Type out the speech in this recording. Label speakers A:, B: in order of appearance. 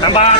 A: 南巴。